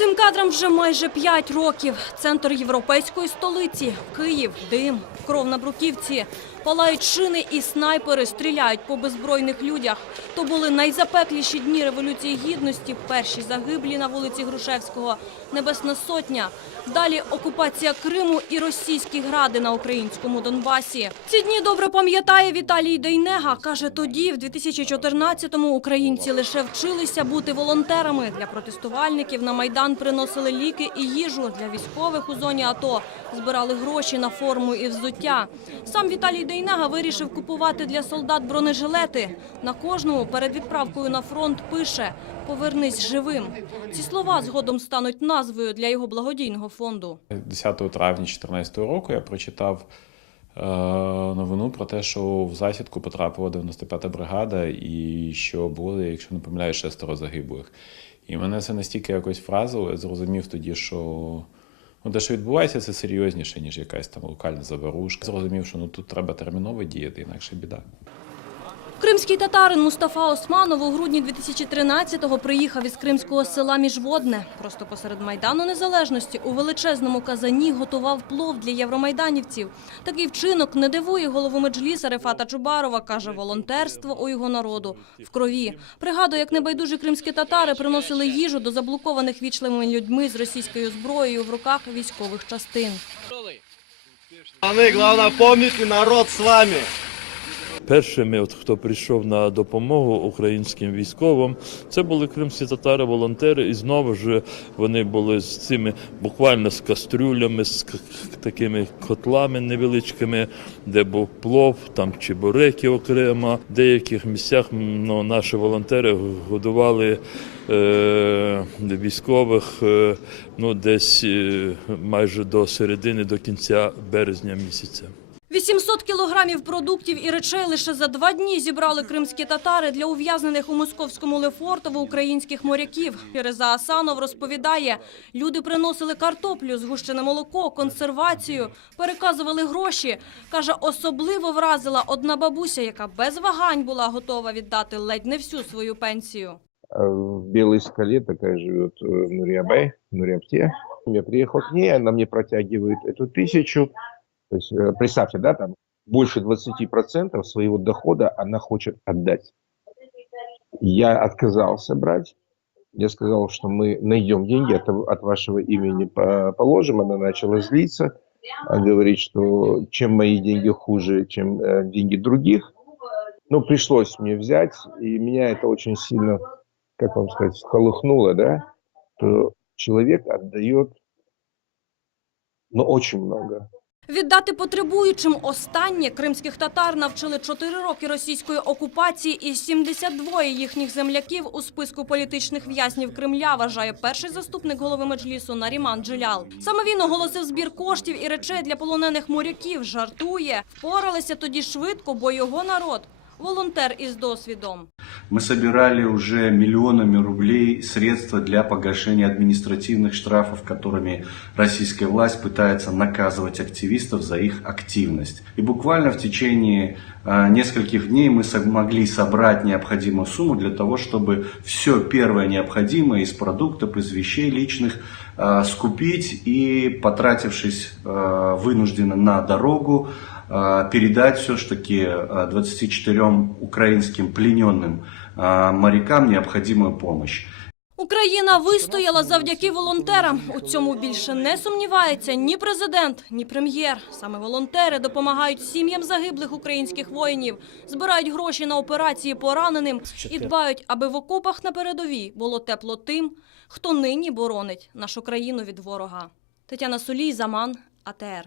Цим кадрам вже майже 5 років. Центр європейської столиці. Київ, дим, кров на бруківці. Палають шини і снайпери стріляють по беззбройних людях. То були найзапекліші дні Революції Гідності, перші загиблі на вулиці Грушевського, Небесна Сотня. Далі окупація Криму і російські гради на українському Донбасі. Ці дні добре пам'ятає Віталій Дейнега. Каже, тоді, в 2014-му, українці лише вчилися бути волонтерами. Для протестувальників на Майдан приносили ліки і їжу. Для військових у зоні АТО збирали гроші на форму і взуття. Сам Віталій Дейнега вирішив купувати для солдат бронежилети. На кожному перед відправкою на фронт пише «Повернись живим». Ці слова згодом стануть назвою для його благодійного фонду. 10 травня 2014 року я прочитав новину про те, що в засідку потрапила 95-та бригада і що було, якщо не помиляюсь, 6 загиблих. І мене це настільки якось вразило, я зрозумів тоді, що те, що відбувається, це серйозніше, ніж якась там локальна заворушка. Зрозумів, що тут треба терміново діяти, інакше біда. Кримський татарин Мустафа Османов у грудні 2013-го приїхав із кримського села Міжводне. Просто посеред Майдану Незалежності у величезному казані готував плов для євромайданівців. Такий вчинок не дивує голову Меджліса Рефата Чубарова, каже, волонтерство у його народу в крові. Пригадує, як небайдужі кримські татари приносили їжу до заблокованих вічливими людьми з російською зброєю в руках військових частин. Головне пам'ятати, народ з вами. Першими, хто прийшов на допомогу українським військовим, це були кримські татари-волонтери. І знову ж вони були з цими буквально з кастрюлями, з такими котлами невеличкими, де був плов, там чебуреки окремо. В деяких місцях наші волонтери годували військових десь майже до середини, до кінця березня місяця. 800 кілограмів продуктів і речей лише за 2 дні зібрали кримські татари для ув'язнених у московському Лефортово українських моряків. Реза Асанов розповідає, люди приносили картоплю, згущене молоко, консервацію, переказували гроші. Каже, особливо вразила одна бабуся, яка без вагань була готова віддати ледь не всю свою пенсію. В Белой Скале такая живет Нуриабай, Нуриапте. Я приехал к ней, она мне протягивает эту 1000. То есть, представьте, да, там больше 20% своего дохода она хочет отдать. Я отказался брать. Я сказал, что мы найдем деньги, от вашего имени положим. Она начала злиться, говорить, что чем мои деньги хуже, чем деньги других. Ну, пришлось мне взять, и меня это очень сильно, как вам сказать, всколыхнуло, да, что человек отдает, очень много. Віддати потребуючим останнє кримських татар навчили 4 роки російської окупації і 72 їхніх земляків у списку політичних в'язнів Кремля, вважає перший заступник голови Меджлісу Наріман Джелял. Саме він оголосив збір коштів і речей для полонених моряків. Жартує, впоралися тоді швидко, бо його народ – волонтер із досвідом. Мы собирали уже миллионами рублей средства для погашения административных штрафов, которыми российская власть пытается наказывать активистов за их активность. И буквально в течение нескольких дней мы смогли собрать необходимую сумму для того, чтобы все первое необходимое из продуктов, из вещей личных скупить и, потратившись вынужденно на дорогу, передать все-таки 24 украинским плененным морякам необходимую помощь. Україна вистояла завдяки волонтерам. У цьому більше не сумнівається ні президент, ні прем'єр. Саме волонтери допомагають сім'ям загиблих українських воїнів, збирають гроші на операції пораненим і дбають, аби в окопах на передовій було тепло тим, хто нині боронить нашу країну від ворога. Тетяна Сулій, Заман, АТР.